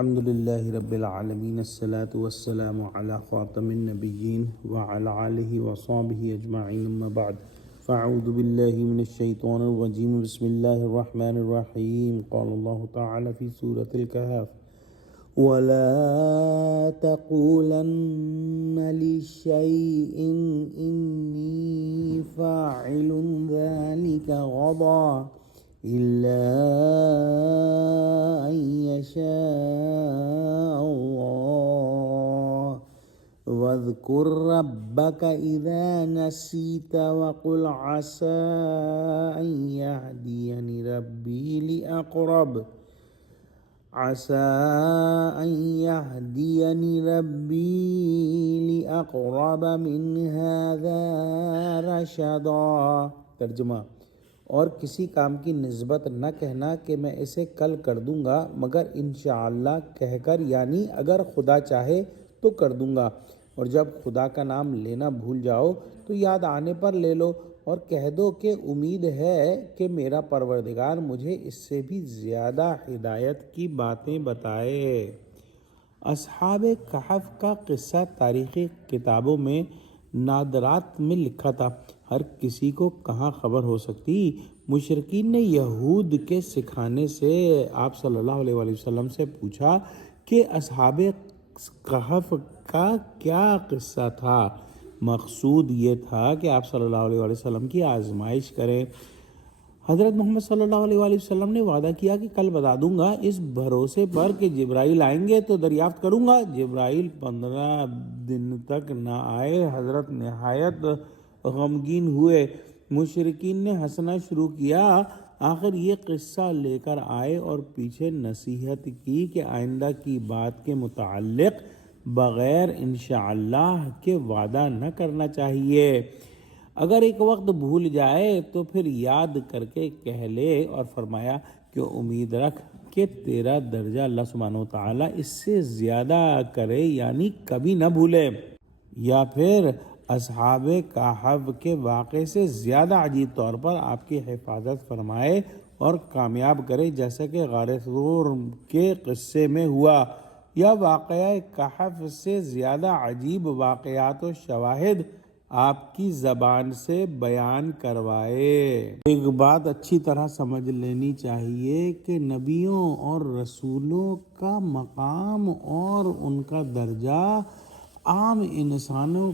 الحمد للہ رب العالمین الصلاة والسلام علی خاتم النبیین وعلی آلہ وصحبہ اجمعین اما بعد فاعوذ باللہ من الشیطان الرجیم بسم اللہ الرحمن الرحیم قال اللہ تعالی فی سورة الکہف وَلَا تَقُولَنَّ لِشَيْءٍ إِنِّي فَاعِلٌ ذَلِكَ غَدًا إِلَّا أَن يَشَاءَ اللَّهُ وَاذْكُرْ رَبَّكَ إِذَا نَسِيتَ وَقُلْ عَسَىٰ أَن يَهْدِيَنِ ربی لأقرب من هذا رشدا۔ ترجمہ: اور کسی کام کی نسبت نہ کہنا کہ میں اسے کل کر دوں گا مگر انشاءاللہ کہہ کر، یعنی اگر خدا چاہے تو کر دوں گا، اور جب خدا کا نام لینا بھول جاؤ تو یاد آنے پر لے لو، اور کہہ دو کہ امید ہے کہ میرا پروردگار مجھے اس سے بھی زیادہ ہدایت کی باتیں بتائے۔ اصحاب کہف کا قصہ تاریخی کتابوں میں نادرات میں لکھا تھا، ہر کسی کو کہاں خبر ہو سکتی۔ مشرکین نے یہود کے سکھانے سے آپ صلی اللہ علیہ وآلہ وسلم سے پوچھا کہ اصحاب کہف کا کیا قصہ تھا۔ مقصود یہ تھا کہ آپ صلی اللہ علیہ وآلہ وسلم کی آزمائش کریں۔ حضرت محمد صلی اللہ علیہ وآلہ وسلم نے وعدہ کیا کہ کل بتا دوں گا، اس بھروسے پر کہ جبرائیل آئیں گے تو دریافت کروں گا۔ جبرائیل 15 دن تک نہ آئے۔ حضرت نہایت غمگین ہوئے۔ مشرکین نے ہنسنا شروع کیا۔ آخر یہ قصہ لے کر آئے اور پیچھے نصیحت کی کہ آئندہ کی بات کے متعلق بغیر انشاءاللہ کے وعدہ نہ کرنا چاہیے۔ اگر ایک وقت بھول جائے تو پھر یاد کر کے کہہ لے، اور فرمایا کہ امید رکھ کہ تیرا درجہ اللہ سبحانہ وتعالی اس سے زیادہ کرے، یعنی کبھی نہ بھولے، یا پھر اصحاب کہف کے واقعے سے زیادہ عجیب طور پر آپ کی حفاظت فرمائے اور کامیاب کرے، جیسا کہ غار ثور کے قصے میں ہوا، یا واقعہ کہف سے زیادہ عجیب واقعات و شواہد آپ کی زبان سے بیان کروائے۔ ایک بات اچھی طرح سمجھ لینی چاہیے کہ نبیوں اور رسولوں کا مقام اور ان کا درجہ عام انسانوں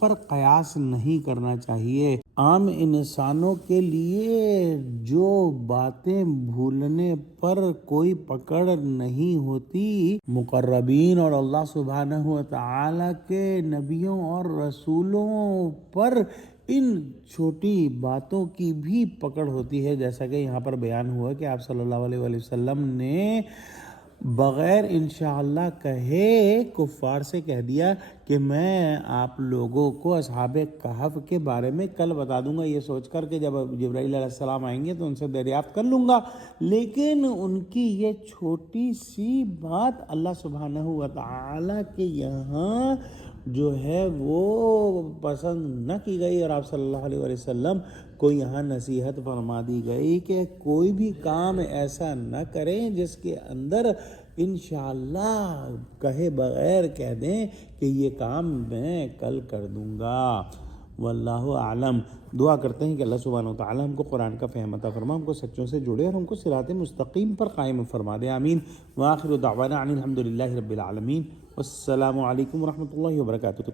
پر قیاس نہیں کرنا چاہیے۔ عام انسانوں کے لیے جو باتیں بھولنے پر کوئی پکڑ نہیں ہوتی، مقربین اور اللہ سبحانہ وتعالی کے نبیوں اور رسولوں پر ان چھوٹی باتوں کی بھی پکڑ ہوتی ہے، جیسا کہ یہاں پر بیان ہوا کہ آپ صلی اللہ علیہ وآلہ وسلم نے بغیر انشاءاللہ کہے کفار سے کہہ دیا کہ میں آپ لوگوں کو اصحاب کہف کے بارے میں کل بتا دوں گا، یہ سوچ کر کہ جب جبرائیل علیہ السلام آئیں گے تو ان سے دریافت کر لوں گا۔ لیکن ان کی یہ چھوٹی سی بات اللہ سبحانہ وتعالی کے یہاں جو ہے وہ پسند نہ کی گئی، اور آپ صلی اللہ علیہ وسلم کو یہاں نصیحت فرما دی گئی کہ کوئی بھی کام ایسا نہ کریں جس کے اندر انشاءاللہ کہے بغیر کہہ دیں کہ یہ کام میں کل کر دوں گا۔ واللہ اعلم۔ دعا کرتے ہیں کہ اللہ سبحانہ وتعالی ہم کو قرآن کا فہم عطا فرما، ہم کو سچوں سے جڑے اور ہم کو صراط مستقیم پر قائم فرما دے، آمین۔ وآخر دعوانا ان الحمد للہ رب العالمین، والسلام علیکم ورحمۃ اللہ وبرکاتہ۔